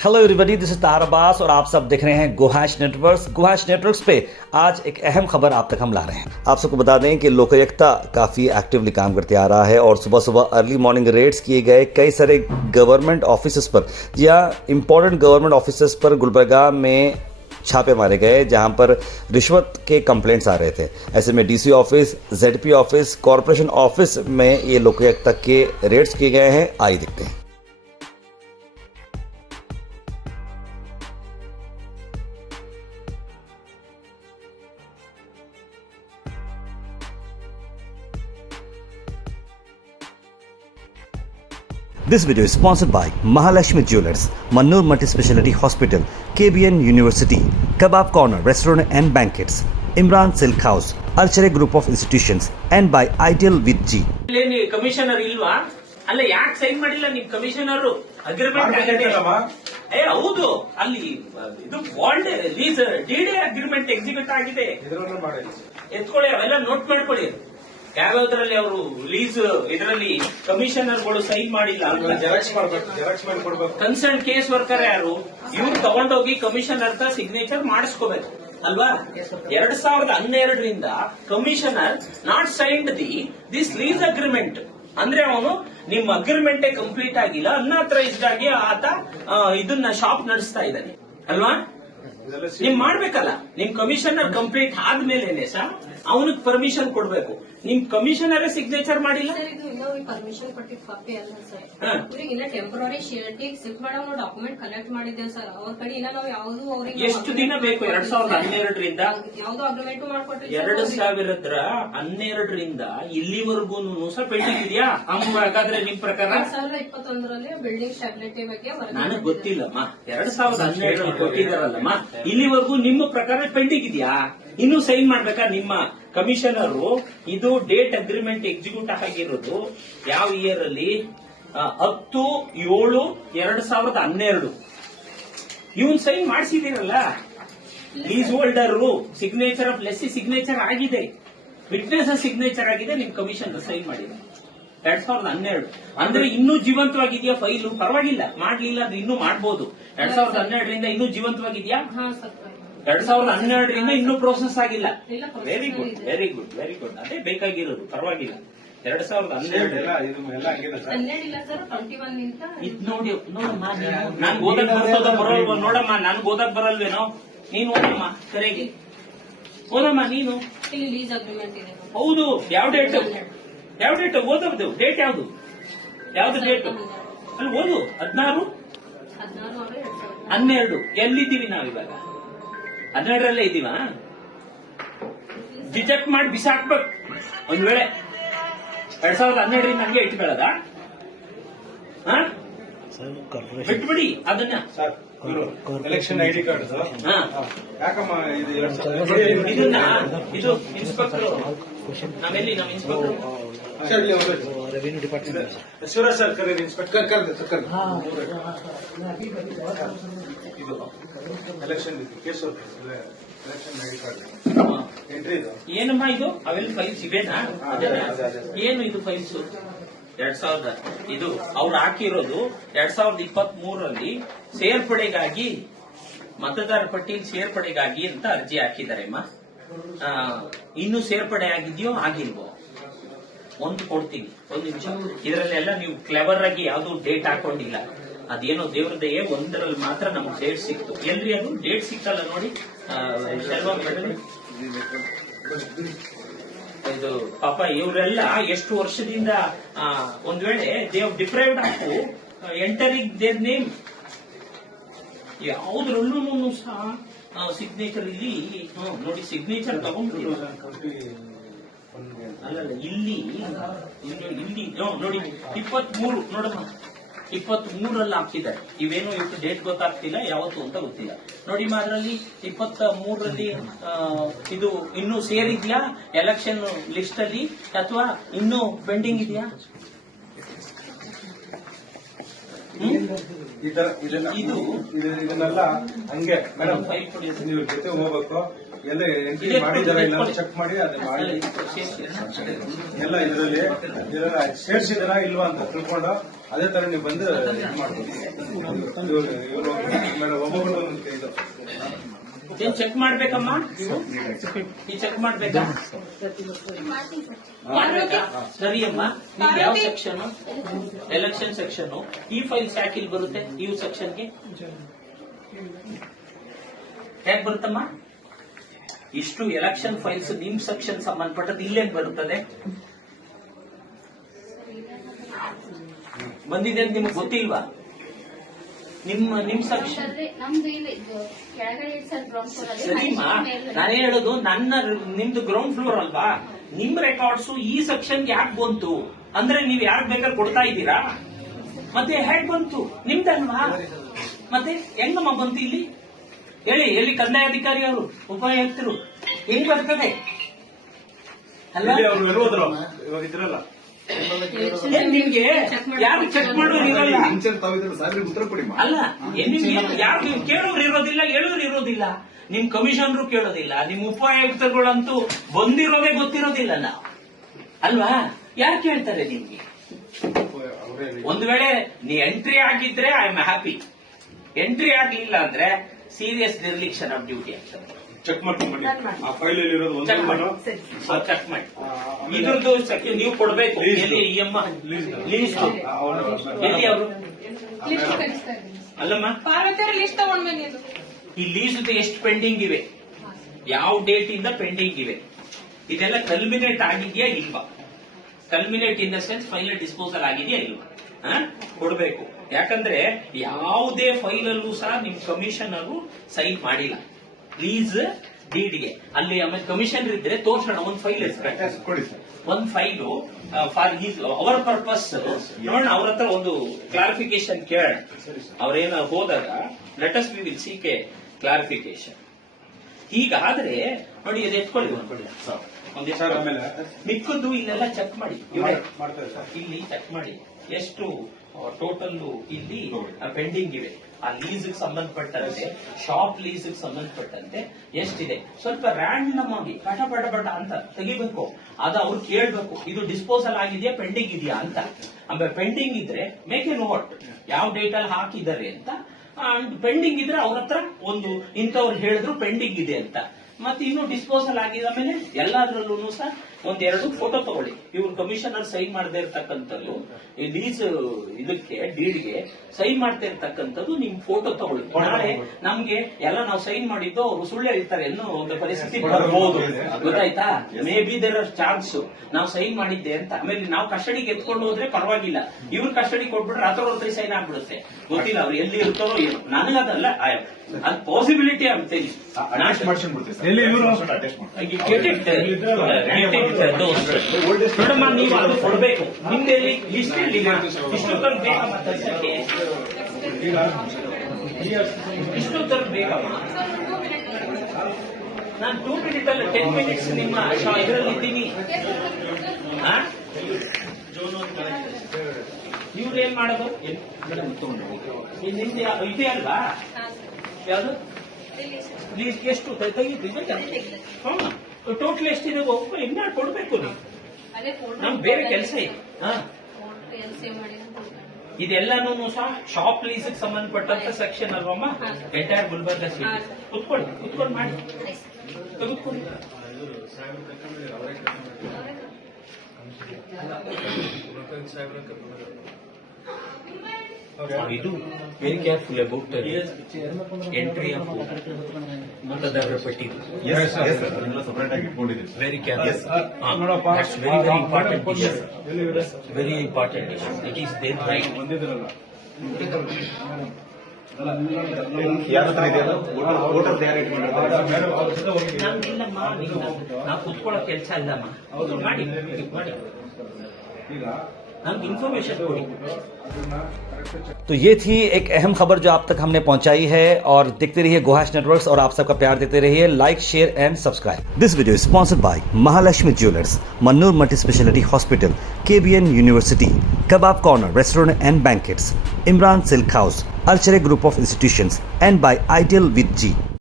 Hello everybody, this is तार अब्बास और आप सब देख रहे हैं गुहाश नेटवर्क्स। गुहाश नेटवर्क्स पे आज एक अहम खबर आप तक हम ला रहे हैं। आप सबको बता दें कि लोकायुक्ता काफ़ी एक्टिवली काम करते आ रहा है और सुबह सुबह अर्ली मॉर्निंग रेड्स किए गए कई सारे गवर्नमेंट ऑफिसेस पर या इंपॉर्टेंट गवर्नमेंट ऑफिसेस पर गुलबर्गा में छापे मारे गए जहां पर रिश्वत के कंप्लेंट्स आ रहे थे। ऐसे में DC office, ZP office, corporation office में ये लोकायुक्ता के रेड्स किए गए हैं। आइए देखते हैं। This video is sponsored by Mahalakshmi Jewelers, Mannur Multi-Speciality Hospital, KBN University, Kebab Corner Restaurant and Banquets, Imran Silk House, Archery Group of Institutions, and by Ideal with G. Commissioner ಇಲ್ವಾ? ಅಲ್ಲ, ಯಾಕೆ sign ಮಾಡಿಲ್ಲ ನಿಮ್ commissioner? Agreement ಆಗಿದೆ. ಹೌದು, ಅಲ್ಲಿ ಇದು bond lease DD agreement execute ಆಗಿದೆ. ಎತ್ಕೊಳ್ಳಿ, ಅವೆಲ್ಲ ನೋಟ್ ಮಾಡ್ಕೊಳ್ಳಿ. ಯಾವ್ಯಾವ್ದ್ರಲ್ಲಿ ಅವರು ಲೀಸ್ ಇದರಲ್ಲಿ ಕಮಿಷನರ್ಗಳು ಸೈನ್ ಮಾಡಿಲ್ಲ ಅಂತ ಕನ್ಸರ್ನ್ ಕೇಸ್ ವರ್ಕರ್ ಯಾರು ಇವ್ರು ತಗೊಂಡೋಗಿ ಕಮಿಷನರ್ ಸಿಗ್ನೇಚರ್ ಮಾಡಿಸ್ಕೋಬೇಕು ಅಲ್ವಾ? 2012ರಿಂದ commissioner not signed this lease agreement. ಅಂದ್ರೆ ಅವನು ನಿಮ್ ಅಗ್ರಿಮೆಂಟ್ ಕಂಪ್ಲೀಟ್ ಆಗಿಲ್ಲ ಅನ್ಆಥರೈಸ್ಡ್ ಆಗಿ ಆತ ಇದನ್ನ ಶಾಪ್ ನಡೆಸ್ತಾ ಇದ್ದಾನೆ ಅಲ್ವಾ? ನಿಮ್ ಮಾಡ್ಬೇಕಲ್ಲ. ನಿಮ್ ಕಮಿಷನರ್ ಕಂಪ್ಲೀಟ್ ಆದ್ಮೇಲೆ ಸರ್ ಅವನಿಗೆ ಪರ್ಮಿಷನ್ ಕೊಡ್ಬೇಕು. ನಿಮ್ ಕಮಿಷನರೇ ಸಿಗ್ನೇಚರ್ ಮಾಡಿಲ್ಲ. ಪರ್ಮಿಷನ್ ಕೊಟ್ಟಿದ್ ಕಾಪಿ ಅಲ್ಲ ಸರ್, ಇವ್ರಿಗೆ ಇನ್ನ ಟೆಂಪರರಿ ಶಿಫ್ಟ್ ಮಾಡೋ ಡಾಕ್ಯುಮೆಂಟ್ ಕಲೆಕ್ಟ್ ಮಾಡಿದ್ದೇವೆ ಸರ್. ಅವ್ರ ಕಡೆ ಇಲ್ಲ ನಾವು ಯಾವ್ದು ಅವ್ರಿಗೆ ಎಷ್ಟು ದಿನ ಬೇಕು? 2012ರಿಂದ ಯಾವ್ದು ಅಗ್ರಿಮೆಂಟ್ ಮಾಡ್ಕೊಟ್ರಿ. 2012ರಿಂದ ಇಲ್ಲಿವರೆಗೂ ಸಹ ಪೆಂಡಿಂಗ್ ಇದೆಯಾ? ಹಾಗಾದ್ರೆ ನಿಮ್ ಪ್ರಕಾರ 2021ರಲ್ಲಿ ಬಿಲ್ಡಿಂಗ್ ಸ್ಟೆಬಿಲಿಟಿ ಬಗ್ಗೆ ನನಗ್ ಗೊತ್ತಿಲ್ಲಮ್ಮ. 2012 ಕೊಟ್ಟಿದಾರಲ್ಲಮ್ಮ, ಇಲ್ಲಿವರೆಗೂ ನಿಮ್ಮ ಪ್ರಕಾರ ಪೆಂಡಿಂಗ್ ಇದೆಯಾ? ಇನ್ನು ಸೈನ್ ಮಾಡ್ಬೇಕಾ ನಿಮ್ಮ ಕಮಿಷನರ್? ಇದು ಡೇಟ್ ಅಗ್ರಿಮೆಂಟ್ ಎಕ್ಸಿಕ್ಯೂಟ್ ಆಗಿರೋದು ಯಾವ ಇಯರ್ ಅಲ್ಲಿ? 10/7/2012. ಇವನ್ ಸೈನ್ ಮಾಡಿಸಿದಿರಲ್ಲ. Lease holder signature of lessee signature ಆಗಿದೆ, ವಿಟ್ನೆಸ್ ಸಿಗ್ನೇಚರ್ ಆಗಿದೆ, ನಿಮ್ ಕಮಿಷನರ್ ಸೈನ್ ಮಾಡಿದೆ 2012. ಅಂದ್ರೆ ಇನ್ನೂ ಜೀವಂತವಾಗಿದೆಯಾ ಫೈಲು? ಪರವಾಗಿಲ್ಲ, ಮಾಡ್ಲಿಲ್ಲ ಅಂದ್ರೆ ಇನ್ನೂ ಮಾಡಬಹುದು. 2012ರಿಂದ ಇನ್ನೂ ಜೀವಂತವಾಗಿದೆಯಾ? 2012ರಿಂದ ಇನ್ನೂ ಪ್ರೋಸೆಸ್ ಆಗಿಲ್ಲ. Very good, very good, very good. ಅದೇ ಬೇಕಾಗಿರೋದು. ಪರವಾಗಿಲ್ಲ. 2012 ಇದು ನೋಡಿ. ನೋಡಮ್ಮ, ನಾನು ಓದಕ್ ಬರ್ತದ ಬರಲ್ವ? ನೋಡಮ್ಮ, ನನ್ಗೆ ಓದಕ್ ಬರಲ್ವೇನೋ? ನೀನು ಓದಮ್ಮ, ಸರಿಯಾಗಿ ಓದಮ್ಮ ನೀನು. ಲೀಸ್ ಅಗ್ರಿಮೆಂಟ್ ಇದೆ. ಹೌದು. ಯಾವ ಡೇಟ್? ಯಾವ ಡೇಟ್ ಓದಬಹುದು? ಡೇಟ್ ಯಾವ್ದು? ಯಾವ್ದು ಡೇಟ್ ಅಲ್ಲಿ ಓದು? 16/12. ಎಲ್ಲಿದ್ದೀವಿ ನಾವಿವಾಗ? 12ರಲ್ಲೇ ಇದ್ದೀವಾ? ಡಿಜೆಕ್ಟ್ ಮಾಡಿ ಬಿಸಾಕ್ಬೇಕು. ಒಂದ್ ವೇಳೆ 2012ರಿಂದ ಹಂಗೆ ಇಟ್ಕೊಳ್ಳೋದ? ಬಿಟ್ಬಿಡಿ ಅದನ್ನ. ಎಲೆಕ್ಷನ್ ಐಡಿ ಕಾರ್ಡ್ ಯಾಕಮ್ಮ ಇದನ್ನ ಇದು ಇನ್ಸ್ಪೆಕ್ಟರ್ ನಾವೆಲ್ಲಿ ನಮ್ಮ inspector revenue department Shivaraj sir ಕರೀರಿ. ಇನ್ಸ್ಪೆಕ್ಟರ್ ಇದು election case election ID card entry ಇದು ಏನಮ್ಮ? ಇದು ಅವೆಲ್ಲ ಫೈಲ್ಸ್ ಇವೇನಾ? ಏನು ಇದು ಫೈಲ್ಸ್? 2000 ಇದು ಅವ್ರು ಹಾಕಿರೋದು 2023ರಲ್ಲಿ ಸೇರ್ಪಡೆಗಾಗಿ, ಮತದಾರ ಪಟ್ಟಿಯಲ್ಲಿ ಸೇರ್ಪಡೆಗಾಗಿ ಅಂತ ಅರ್ಜಿ ಹಾಕಿದ್ದಾರೆ ಅಮ್ಮ. ಇನ್ನು ಸೇರ್ಪಡೆ ಆಗಿದೆಯೋ ಆಗಿಲ್ವೋ? ಒಂದು ಕೊಡ್ತೀನಿ, ಒಂದು ನಿಮಿಷ. ಇದರಲ್ಲೆಲ್ಲ ನೀವು ಕ್ಲೆವರ್ ಆಗಿ ಯಾವ್ದು ಡೇಟ್ ಹಾಕೊಂಡಿಲ್ಲ. ಅದೇನೋ ದೇವ್ರ ದಯೆ, ಒಂದರಲ್ಲಿ ಮಾತ್ರ ನಮ್ಗೆ ಡೇಟ್ ಸಿಕ್ತು. ಎಲ್ರಿ ಅದು ಡೇಟ್ ಸಿಕ್ಕಲ್ಲ ನೋಡಿ. ಇದು ಪಾಪ ಇವರೆಲ್ಲ ಎಷ್ಟು ವರ್ಷದಿಂದ ಒಂದ್ ವೇಳೆ they've deprived of entering their name. ಯಾವ್ದ್ರಲ್ಲೂ ಸಹ ಸಿಗ್ನೇಚರ್ ಇಲ್ಲಿ ನೋಡಿ, ಸಿಗ್ನೇಚರ್ ತಗೊಂಡ್ಬಿಟ್ಟಿಲ್ಲ. ಅಲ್ಲಲ್ಲ, ಇಲ್ಲಿ ನೋಡಿ 23 ನೋಡಮ್ಮ, 23ರಲ್ಲಿ ಹಾಕಿದ್ದಾರೆ. ಇವೇನು ಇವತ್ತು ಡೇಟ್ ಗೊತ್ತಾಗ್ತಿಲ್ಲ, ಯಾವತ್ತು ಅಂತ ಗೊತ್ತಿಲ್ಲ. ನೋಡಿ ಅದರಲ್ಲಿ 23ರಲ್ಲಿ ಇದು ಇನ್ನೂ ಸೇರಿದ್ಯಾ ಎಲೆಕ್ಷನ್ ಲಿಸ್ಟ್ ಅಲ್ಲಿ ಅಥವಾ ಇನ್ನೂ ಪೆಂಡಿಂಗ್ ಇದೆಯಾ? ಇದನ್ನೆಲ್ಲ ಹಂಗೆ ಮೇಡಮ್ ನೀವು ಜೊತೆ ಹೋಗ್ಬೇಕು. ಎಲ್ಲ ಎಂಟ್ರಿ ಮಾಡಿದಾರ ಇಲ್ಲ ಚೆಕ್ ಮಾಡಿ ಅದನ್ನ ಮಾಡಿ ಎಲ್ಲ ಇದರಲ್ಲಿ ಸೇರ್ಸಿದಾರ ಇಲ್ವಾ ಅಂತ ತಿಳ್ಕೊಂಡು ಅದೇ ತರ ನೀವು ಬಂದು ಇದು ಮಾಡ್ಬೋದು. ಒಬ್ಬೊಬ್ಬರು ಇದು ಏನ್ ಚೆಕ್ ಮಾಡ್ಬೇಕಮ್ಮ? ಈ ಚೆಕ್ ಮಾಡ್ಬೇಕಾ? ಸರಿ ಅಮ್ಮ. ನೀವು ಯಾವ ಸೆಕ್ಷನ್? Election section. ಈ ಫೈಲ್ಸ್ ಯಾಕೆ ಇಲ್ಲಿ ಬರುತ್ತೆ? ಈ ಸೆಕ್ಷನ್ಗೆ ಹೇಗೆ ಬರುತ್ತಮ್ಮ? ಇಷ್ಟು ಎಲೆಕ್ಷನ್ ಫೈಲ್ಸ್ ನಿಮ್ ಸೆಕ್ಷನ್ ಸಂಬಂಧಪಟ್ಟದ್ದು ಇಲ್ಲೇನ್ ಬರುತ್ತದೆ? ಬಂದಿದೆ ಅಂತ ನಿಮ್ಗೆ ಗೊತ್ತಿಲ್ವಾ? ನಿಮ್ ಸೆಕ್ಷನ್ ಸರಿಮಾ, ನಾನೇ ಹೇಳೋದು ನಿಮ್ದು ಗ್ರೌಂಡ್ ಫ್ಲೋರ್ ಅಲ್ವಾ? ನಿಮ್ ರೆಕಾರ್ಡ್ಸ್ ಈ ಸೆಕ್ಷನ್ ಯಾಕೆ ಬಂತು ಅಂದ್ರೆ ನೀವ್ ಯಾರು ಬೇಕಾದ್ರೆ ಕೊಡ್ತಾ ಇದ್ದೀರಾ? ಮತ್ತೆ ಹೇಗ್ ಬಂತು? ನಿಮ್ದಲ್ವಾ? ಮತ್ತೆ ಹೆಂಗಮ್ಮ ಬಂತು ಇಲ್ಲಿ ಹೇಳಿ? ಎಲ್ಲಿ ಕಂದಾಯಾಧಿಕಾರಿ ಅವರು, ಉಪಾಯುಕ್ತರು ಹೆಂಗ್ ಬರ್ತದೆ ಅಲ್ಲ? ಇವಾಗ ಇದ್ರಲ್ಲ ನಿಮ್ಗೆ ಯಾರು ಚೆಕ್ ಮಾಡೋರು ಇರಲ್ಲ ಅಲ್ಲ? ನಿಮ್ಗೆ ಯಾರು ಕೇಳೋರು ಇರೋದಿಲ್ಲ, ಹೇಳೋರು ಇರೋದಿಲ್ಲ. ನಿಮ್ ಕಮಿಷನರು ಕೇಳೋದಿಲ್ಲ, ನಿಮ್ ಉಪಾಯುಕ್ತಗಳಂತೂ ಬಂದಿರೋದೇ ಗೊತ್ತಿರೋದಿಲ್ಲ ಅಲ್ವಾ? ಯಾರು ಕೇಳ್ತಾರೆ ನಿಮ್ಗೆ? ಒಂದು ವೇಳೆ ನೀ ಎಂಟ್ರಿ ಆಗಿದ್ರೆ ಐ ಆಮ್ ಹ್ಯಾಪಿ. ಎಂಟ್ರಿ ಆಗ್ಲಿಲ್ಲ ಅಂದ್ರೆ ಸೀರಿಯಸ್ ಡಿರ್ಲಿಕ್ಷನ್ ಆಫ್ ಡ್ಯೂಟಿ ಆಗ್ತದೆ. ಚೆಕ್ ಮಾಡ್ಕೊಂಡು ಆ ಫೈಲ್ ಇರೋದು ಚೆಕ್ ಮಾಡಿ, ಚೆಕ್ ಮಾಡಿ. ಇದ್ರದ್ದು ನೀವು ಕೊಡ್ಬೇಕು. ಎಲ್ಲಿ EM ಲೀಸ್ಟ್ ಎಲ್ಲಿ ಅವರು? ಅಲ್ಲಮ್ಮ, ಲಿಸ್ಟ್ ತಗೊಂಡ್ಬನ್ನಿ. ಈ ಲೀಸ್ಟ್ ಎಷ್ಟು ಪೆಂಡಿಂಗ್ ಇವೆ, ಯಾವ ಡೇಟ್ ಇಂದ ಪೆಂಡಿಂಗ್ ಇವೆ, ಇದೆಲ್ಲ ಕಲ್ಮಿನೇಟ್ ಆಗಿದೆಯಾ ಇಲ್ವಾ? Culminate in the sense file disposal ಆಗಿದೆಯಾ ಇಲ್ವಾ? ಕೊಡ್ಬೇಕು. ಯಾಕಂದ್ರೆ ಯಾವುದೇ ಫೈಲ್ ಅಲ್ಲೂ ಸಹ ನಿಮ್ ಕಮಿಷನರು ಸೈನ್ ಮಾಡಿಲ್ಲ. ಪ್ಲೀಸ್ ಡಿಡಿಗೆ ಅಲ್ಲಿ ಆಮೇಲೆ ಕಮಿಷನರ್ ಇದ್ರೆ ತೋರ್ಸೋಣ. ಒಂದು ಫೈಲ್ ಕೊಡಿ ಸರ್, ಒಂದು ಫೈಲು ಫಾರ್ ಅವರ್ ಪರ್ಪಸ್ ನೋಡೋಣ. ಅವ್ರ ಹತ್ರ ಒಂದು ಕ್ಲಾರಿಫಿಕೇಶನ್ ಕೇಳೋಣ. ಅವ್ರೇನ ಹೋದಾಗ let us we will seek a clarification. ಹೀಗಾದ್ರೆ ನೋಡಿ, ಇದು ಎತ್ಕೊಳ್ಳಿ ಒಂದಿಷ್ಟು. ಆಮೇಲೆ ಮಿಕ್ಕದ್ದು ಇಲ್ಲೆಲ್ಲ ಚೆಕ್ ಮಾಡಿ, ಮಾಡ್ತಾರೆ ಸರ್. ಇಲ್ಲಿ ಚೆಕ್ ಮಾಡಿ ಎಷ್ಟು ಟೋಟಲ್ ಇಲ್ಲಿ ಪೆಂಡಿಂಗ್ ಇವೆ. ಆ ಲೀಸ್ ಸಂಬಂಧಪಟ್ಟಂತೆ, ಶಾಪ್ ಲೀಸ್ ಸಂಬಂಧಪಟ್ಟಂತೆ ಎಷ್ಟಿದೆ. ಸ್ವಲ್ಪ ರ್ಯಾಂಡಮ್ ಆಗಿ ಪಟ ಅಂತ ತೆಗಿಬೇಕು. ಅದು ಅವ್ರು ಕೇಳ್ಬೇಕು, ಇದು ಡಿಸ್ಪೋಸಲ್ ಆಗಿದೆಯಾ, ಪೆಂಡಿಂಗ್ ಇದೆಯಾ ಅಂತ. ಆಮೇಲೆ ಪೆಂಡಿಂಗ್ ಇದ್ರೆ ಮೇಕ್ ಎ ನೋಟ್, ಯಾವ ಡೇಟ್ ಅಲ್ಲಿ ಹಾಕಿದ್ದಾರೆ ಅಂತ. ಪೆಂಡಿಂಗ್ ಇದ್ರೆ ಅವ್ರ ಹತ್ರ ಒಂದು ಇಂಥವ್ರು ಹೇಳಿದ್ರು ಪೆಂಡಿಂಗ್ ಇದೆ ಅಂತ. ಮತ್ತೆ ಇನ್ನು ಡಿಸ್ಪೋಸಲ್ ಆಗಿದ ಮೇಲೆ ಎಲ್ಲಾದ್ರಲ್ಲೂ ಸಹ ಒಂದೆರಡು ಫೋಟೋ ತಗೊಳ್ಳಿ. ಇವ್ರು ಕಮಿಷನರ್ ಸೈನ್ ಮಾಡದೇ ಇರ್ತಕ್ಕಂಥದ್ದು, ಈ ಲೀಸ್ ಇದಕ್ಕೆ ಡೀಡ್ಗೆ ಸೈನ್ ಮಾಡ್ತಾ ಇರ್ತಕ್ಕಂಥದ್ದು ನಿಮ್ ಫೋಟೋ ತಗೊಳ್ಳಿ. ನಾಳೆ ನಮ್ಗೆ ಎಲ್ಲ ನಾವು ಸೈನ್ ಮಾಡಿದ್ದು ಅವರು ಸುಳ್ಳು ಹೇಳ್ತಾರೆ ಅನ್ನೋ ಒಂದು ಪರಿಸ್ಥಿತಿ ಬರ್ಬೋದು. ಗೊತ್ತಾಯ್ತಾ? Maybe there are chance ನಾವು ಸೈನ್ ಮಾಡಿದ್ದೆ ಅಂತ. ಆಮೇಲೆ ನಾವು ಕಸ್ಟಡಿಗೆ ಎತ್ಕೊಂಡು ಹೋದ್ರೆ ಪರವಾಗಿಲ್ಲ, ಇವ್ರ ಕಸ್ಟಡಿ ಕೊಟ್ಬಿಟ್ರೆ ರಾತ್ರಿ ಸೈನ್ ಆಗ್ಬಿಡುತ್ತೆ. ಗೊತ್ತಿಲ್ಲ ಅವ್ರು ಎಲ್ಲಿ ಇರ್ತಾರೋ ಏನು. ನನಗದಲ್ಲ, ಅದು ಪಾಸಿಬಿಲಿಟಿ ಅಂತೇಳಿ ನೋಡಮ್ಮ, ನೀವು ಅದು ಕೊಡ್ಬೇಕು. ನಿಮ್ದೆ ಲಿಸ್ಟ್ ಇಷ್ಟು ತರದ್ ಬೇಕಮ್ಮ ತರ್ಸಕ್ಕೆ, ಇಷ್ಟು ತರದ್ ಬೇಕಮ್ಮ. ನಾನು 2 minutes ಅಲ್ಲ 10 minutes ನಿಮ್ಮ ಇದರಲ್ಲಿ ಇದ್ದೀನಿ. ಇವ್ರೇನ್ ಮಾಡೋದು? ನಿಮ್ದೆ ಇದೆ ಅಲ್ವಾ? ಯಾವುದು ಲೀಸ್ಟ್ ಎಷ್ಟು ತೆಗಿದ್ರಿ? ಟೋಟಲ್ ಎಷ್ಟಿದೆ ಇನ್ನ ಕೊಡ್ಬೇಕು ನೀವು. ನಮ್ಗೆ ಬೇರೆ ಕೆಲಸ ಇದೆ. ಇದೆಲ್ಲಾನು ಸಹ ಶಾಪ್ ಲೀಸ್ ಸಂಬಂಧಪಟ್ಟಂತ ಸೆಕ್ಷನ್ ಅಲ್ವಮ್ಮ? Entire Gulbarga city. ಕುತ್ಕೊಂಡು ಮಾಡಿ ತೆಗೆದುಕೊಂಡು. ಇದು very careful about entry of ಮತದಾರರ ಪಟ್ಟಿ. Very careful, very important issue. Very important issue. It is there right. ನಮ್ಗಿಲ್ಲಮ್ಮ, ನಾವು ಕುತ್ಕೊಳ್ಳೋ ಕೆಲಸ ಇಲ್ಲಮ್ಮ. ಮಾಡಿ नम्गे इन्फॉर्मेशन कोडी। तो ये थी एक अहम खबर जो आप तक हमने पहुंचाई है, और देखते रहिए गुहाश नेटवर्क्स और आप सबका प्यार देते रहिए। Like, share and subscribe. This video is sponsored by Mahalakshmi jewellers, Mannur multi speciality hospital, KBN university, kabab corner restaurant and banquets, Imran silk house, अल्चरे group of institutions and by ideal with ji.